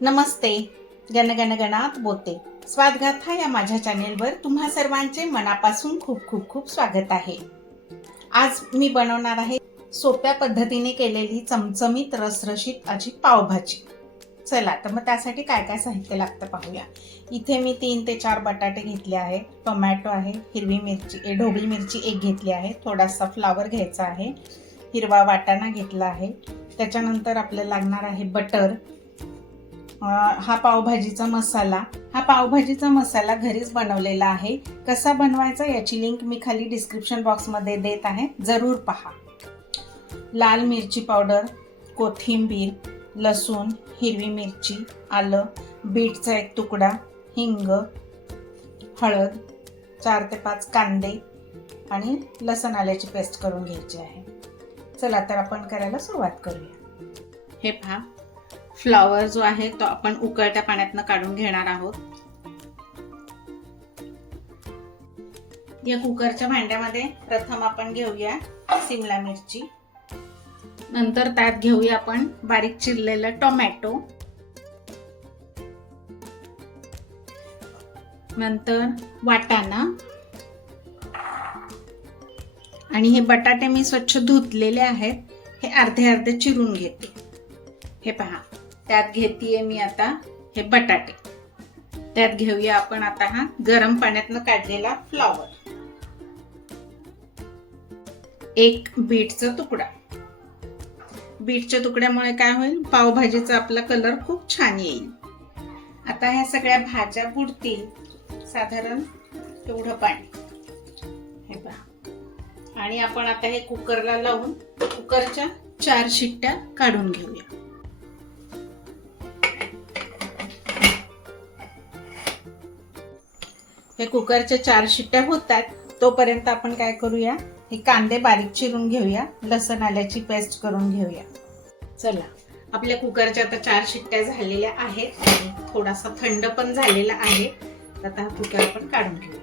नमस्ते. गणगणगणात बोलते. स्वादगाथा या माझ्या चॅनेलवर तुम्हा सर्वांचे मनापासून खूप खूप खूप स्वागत आहे. आज मी बनवणार आहे सोप्या पद्धतीने केलेली चमचमीत रसरशीत अशी पावभाजी. चला तर मग त्यासाठी काय काय साहित्य लागतं पाहूया. इथे मी 3 ते 4 बटाटे घेतले आहे, टोमॅटो आहे, हिरवी मिरची ढोबळी मिरची एक घेतली आहे, थोडासा फ्लावर घ्यायचा आहे, हिरवा वाटाणा घेतला आहे. त्याच्यानंतर आपल्याला लागणार आहे बटर, हा पावभाजीचा मसाला घरीच बनवलेला आहे. कसा बनवायचा याची लिंक मी खाली डिस्क्रिप्शन बॉक्समध्ये देत आहे, जरूर पहा. लाल मिरची पावडर, कोथिंबीर, लसूण, हिरवी मिरची, आलं, बीटचा एक तुकडा, हिंग, हळद, 4 ते 5 कांदे आणि लसण आल्याची पेस्ट करून घ्यायची आहे. चला तर आपण करायला सुरुवात करूया. हे पहा, फ्लॉवर जो आहे तो आपण उकळत्या पाण्यातनं काढून घेणार आहोत. या कुकरच्या भांड्यामध्ये प्रथम आपण घेऊया शिमला मिरची, नंतर त्यात घेऊया आपण बारीक चिरलेलं टोमॅटो, नंतर वाटाणा आणि हे बटाटे मी स्वच्छ धुतलेले आहेत. हे अर्धे अर्धे चिरून घेते. हे पहा, त्यात घेतेय मी आता हे बटाटे. त्यात घेऊया आपण आता हा गरम पाण्यातनं काढलेला फ्लॉवर, एक बीटचा तुकडा. बीटच्या तुकड्यामुळे काय होईल, पावभाजीचा आपला कलर खूप छान येईल. आता ह्या सगळ्या भाज्या बुडतील साधारण एवढं पाणी. हे पहा, आणि आपण आता हे कुकरला लावून कुकरच्या 4 शिट्ट्या काढून घेऊया. हे कुकरच्या 4 शिट्ट्या होतात तोपर्यंत आपण काय करूया, हे कांदे बारीक चिरून घेऊया, लसण आल्याची पेस्ट करून घेऊया. चला, आपल्या कुकरच्या आता 4 शिट्ट्या झालेल्या आहेत आणि थोडासा थंड पण झालेला आहे. आता हा कुकर आपण काढून घेऊया.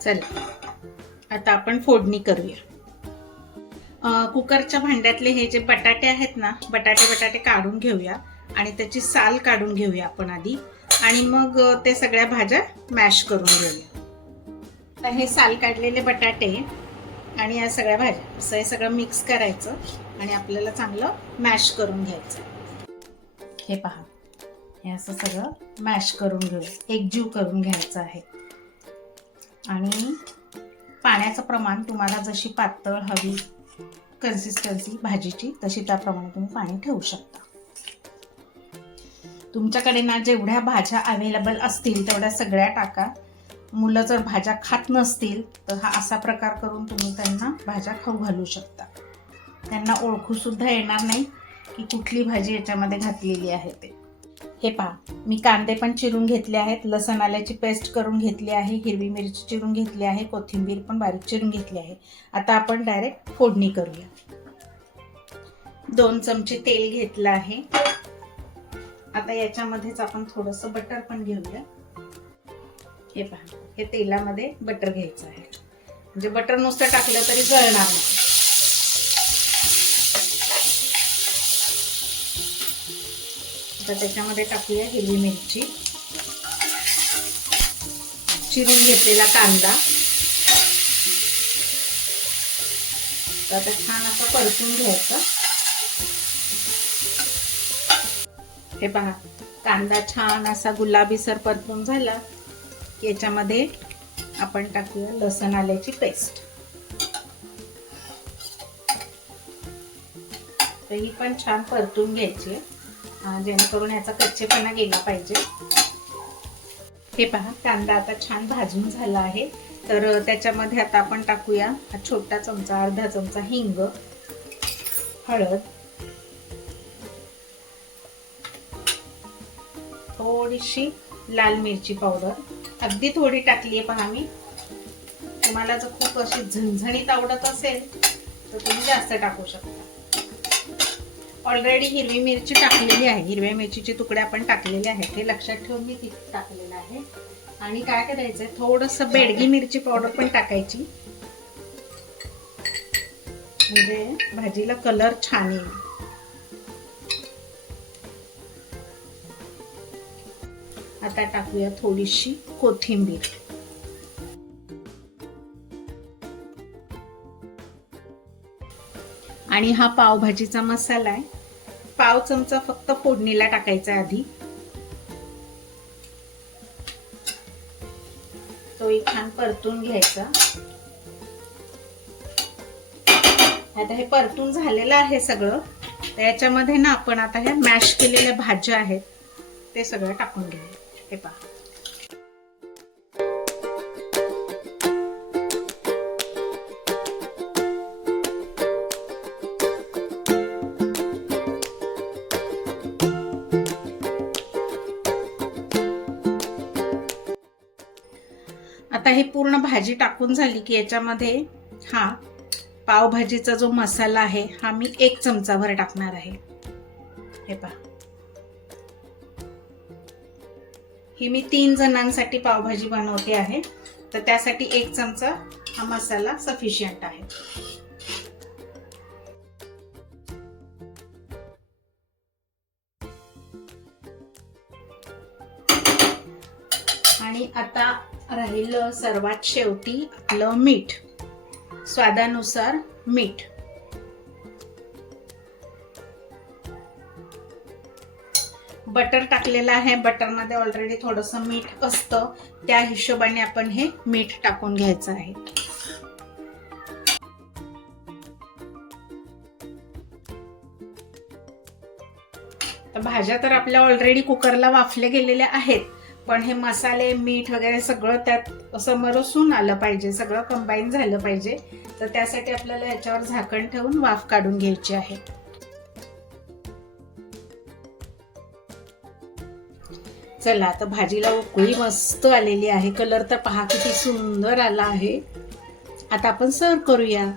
चला, आता आपण फोडणी करूया. कुकरच्या भांड्यातले हे जे बटाटे आहेत ना, बटाटे काढून घेऊया आणि त्याची साल काढून घेऊया आपण आधी, आणि मग ते सगळ्या भाज्या मॅश करून घेऊया. तर हे साल काढलेले बटाटे आणि या सगळ्या भाज्या असं हे सगळं मिक्स करायचं आणि आपल्याला चांगलं मॅश करून घ्यायचं. हे पहा, हे असं सगळं मॅश करून घेऊया, एकजीव करून घ्यायचं आहे. आणि पाण्याचं प्रमाण तुम्हाला जशी पातळ हवी कन्सिस्टन्सी भाजीची तशी त्याप्रमाणे तुम्ही पाणी ठेवू शकता. तुमच्याकडे ना जेवढ्या भाज्या अवेलेबल असतील तेवढ्या सगळ्या टाका. मुलं जर भाज्या खात नसतील तर हा असा प्रकार करून तुम्ही त्यांना भाज्या खाऊ घालू शकता. त्यांना ओळखू सुद्धा येणार नाही की कुठली भाजी याच्यामध्ये घातलेली आहे ते. हे पहा, मी कांदे पण चिरून घेतले आहेत, लसण आल्याची पेस्ट करून घेतली आहे, हिरवी मिरची चिरून घेतली आहे, कोथिंबीर पण बारीक चिरून घेतली आहे. आता आपण डायरेक्ट फोडणी करूया. 2 चमचे तेल घेतलं आहे. आता याच्यामध्येच आपण थोडंसं बटर पण घेऊया. हे पहा, हे तेलामध्ये बटर घ्यायचं आहे, म्हणजे बटर नुसतं टाकलं तरी जळणार नाही. आता त्याच्यामध्ये टाकूया हिरवी मिरची, चिरून घेतलेला कांदा. आता छान असं परतून घ्यायचं. हे पहा, कांदा छान असा गुलाबीसर परतून झाला की याच्यामध्ये आपण टाकूया लसण आल्याची पेस्ट. तर ही पण छान परतून घ्यायची जेणेकरून याचा कच्चेपणा गेला पाहिजे. हे पहा, कांदा आता छान भाजून झाला आहे. तर त्याच्यामध्ये आता आपण टाकूया हा छोटा चमचा, अर्धा चमचा हिंग, हळद, थोडीशी लाल मिरची पावडर, अगदी थोडी टाकली आहे पहा मी. तुम्हाला जर खूप अशी झणझणीत आवडत असेल तर तुम्ही जास्त टाकू शकता. ऑलरेडी हिरवी मिरची टाकलेली आहे, हिरव्या मिरचीचे तुकडे आपण टाकलेले आहेत, हे लक्षात ठेवून मी ती टाकलेलं आहे. आणि काय करायचंय, थोडंसं बेडगी मिरची पावडर पण टाकायची, म्हणजे भाजीला कलर छान येईल. आता टाकूया थोडीशी कोथिंबीर. आणि हा पावभाजीचा मसाला आहे. पाव चमचा फक्त फोडणीला टाकायचा आधी. तोही छान परतून घ्यायचा. आता हे परतून झालेलं आहे सगळं. तर याच्यामध्ये ना आपण आता ह्या मॅश केलेल्या भाज्या आहेत ते सगळं टाकून घेऊया. हे पहा. आता हे पूर्ण भाजी टाकून झाली की याच्यामध्ये हा पावभाजीचा जो मसाला आहे हा मी 1 चमचाभर टाकणार आहे. हे पहा. ही मी 3 जणांसाठी पावभाजी बनवते आहे, तर त्यासाठी 1 चमचा हा मसाला सफिशियंट आहे. आणि आता राहिलं सर्वात शेवटी आपलं मीठ. स्वादानुसार मीठ. बटर टाकलेलं आहे. बटरमध्ये ऑलरेडी थोडंसं मीठ असतं, त्या हिशोबाने आपण हे मीठ टाकून घ्यायचं आहे. तर भाज्या तर आपल्या ऑलरेडी कुकरला वाफले गेलेल्या आहेत, पण हे मसाले मीठ वगैरे सगळं त्यात समरसून आलं पाहिजे, सगळं कंबाईन झालं पाहिजे. तर त्यासाठी आपल्याला याच्यावर झाकण ठेवून वाफ काढून घ्यायची आहे. चला आता भाजीला उकळी मस्त आलेली आहे. कलर तर पहा किती सुंदर आला आहे. आता आपण सर्व करूया.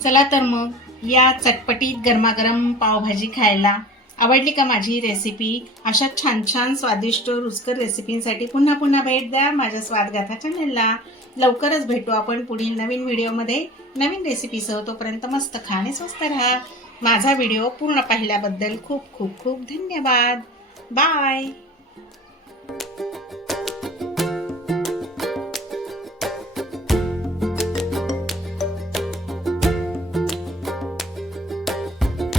चला तर मग या चटपटीत गरमागरम पावभाजी खायला. आवडली का माझी रेसिपी? अशा छान छान स्वादिष्ट रुचकर रेसिपींसाठी पुन्हा पुन्हा भेट द्या माझ्या स्वादगाथा चॅनलला. लवकरच भेटू आपण पुढील नवीन व्हिडिओमध्ये नवीन रेसिपीसह. तोपर्यंत मस्त खा आणि स्वस्त राहा. माझा व्हिडिओ पूर्ण पाहिल्याबद्दल खूप खूप खूप धन्यवाद. बाय.